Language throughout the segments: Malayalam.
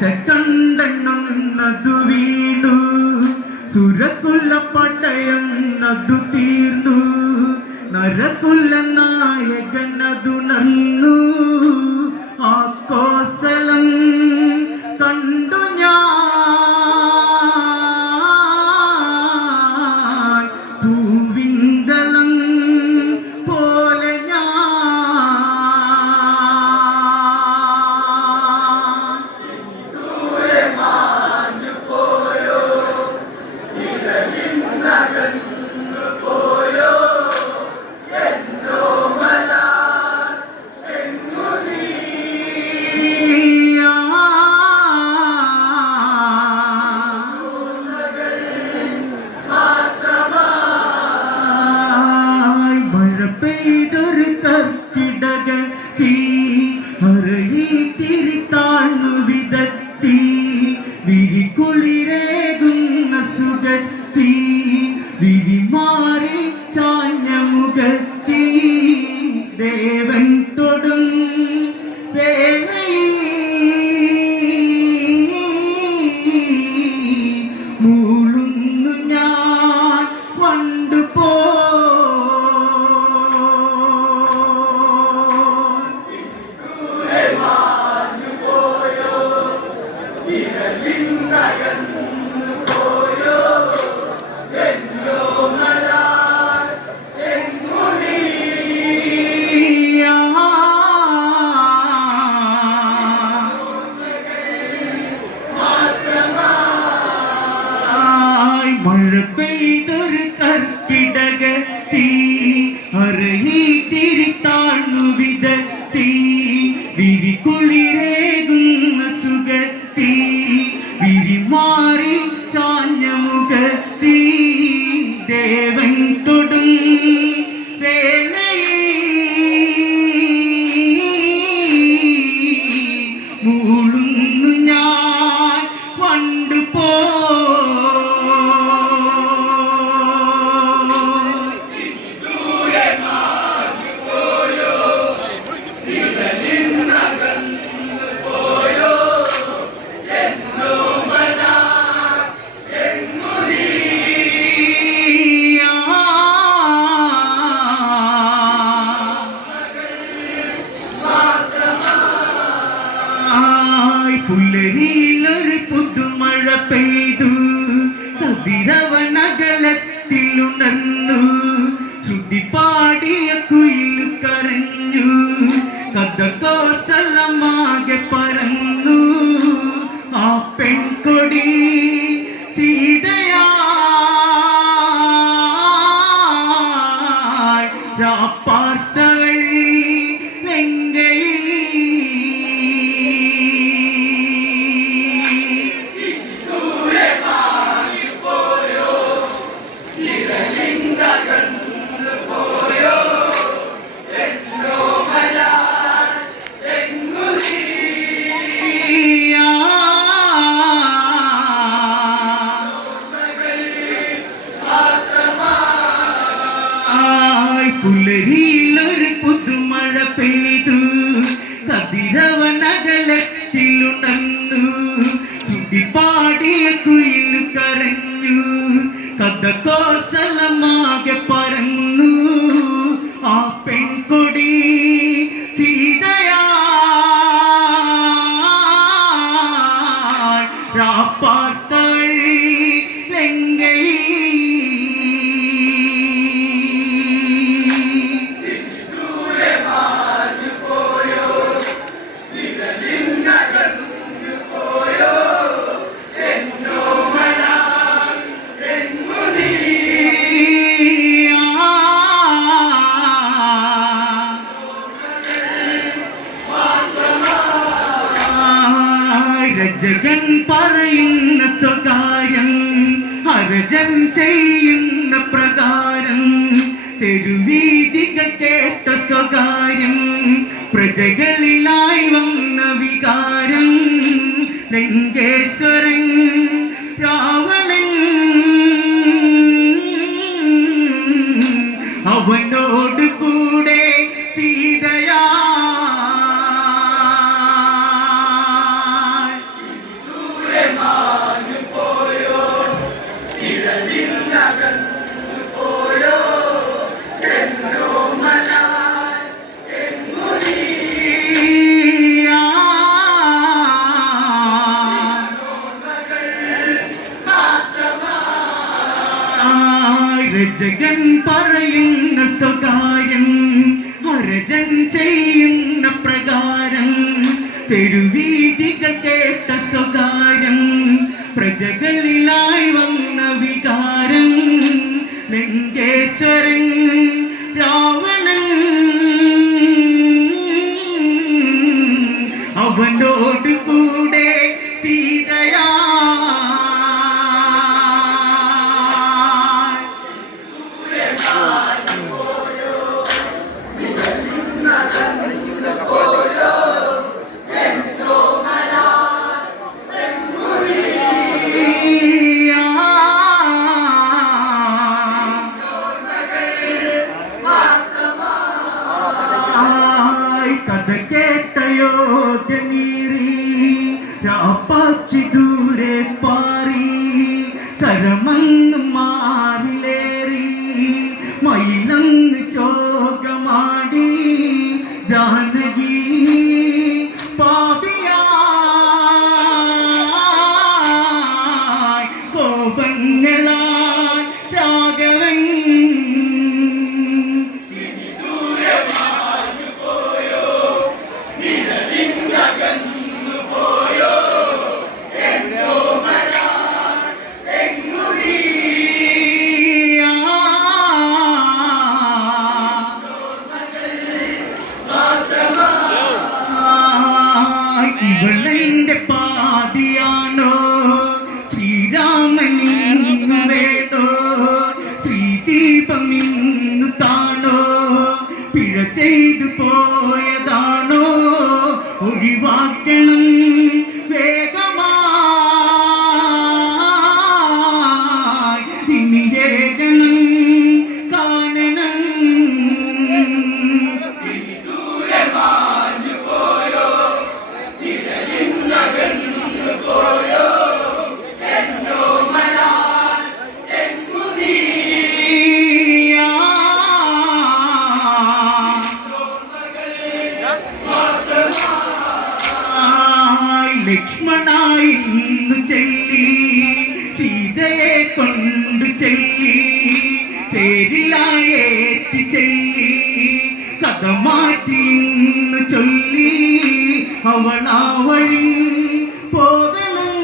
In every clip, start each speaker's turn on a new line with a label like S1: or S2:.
S1: sektör i'm Mario. പ്രിയപ്പെട്ട സ്വകാര്യം പ്രജകളിലായി വന്ന വികാരം. ലിംഗേശ്വരൻ രാവണൻ അവനോട് തെരുവീതികൾ കേട്ട സ്വകാര്യം പ്രജകളിലായി I'm the Ramanga. ദീപം ഇന്നു താണോ? പിഴ ചെയ്തു പോയതാണോ? ഒഴിവാക്കണം കഥമാറ്റിന്ന് ചൊല്ലി അവളാ വഴി പോകണം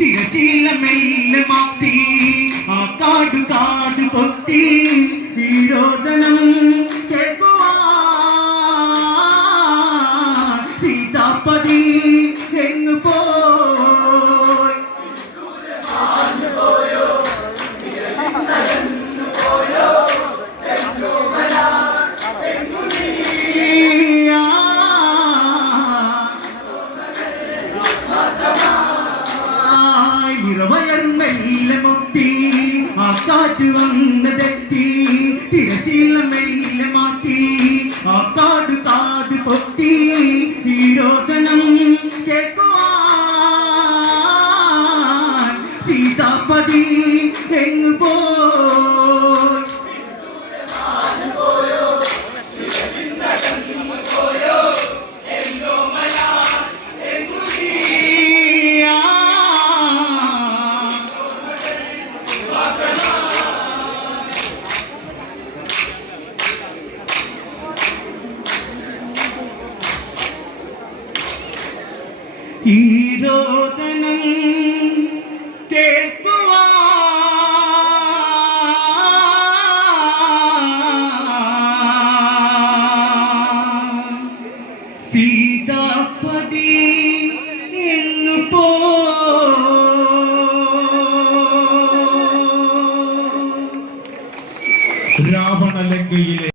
S1: മാറ്റി മെല്ലെ മാറ്റി ആ കാട് നാട്ടിൽ വന്ന തെറ്റി തിരശീലമല്ല ഈ രോദനം തേ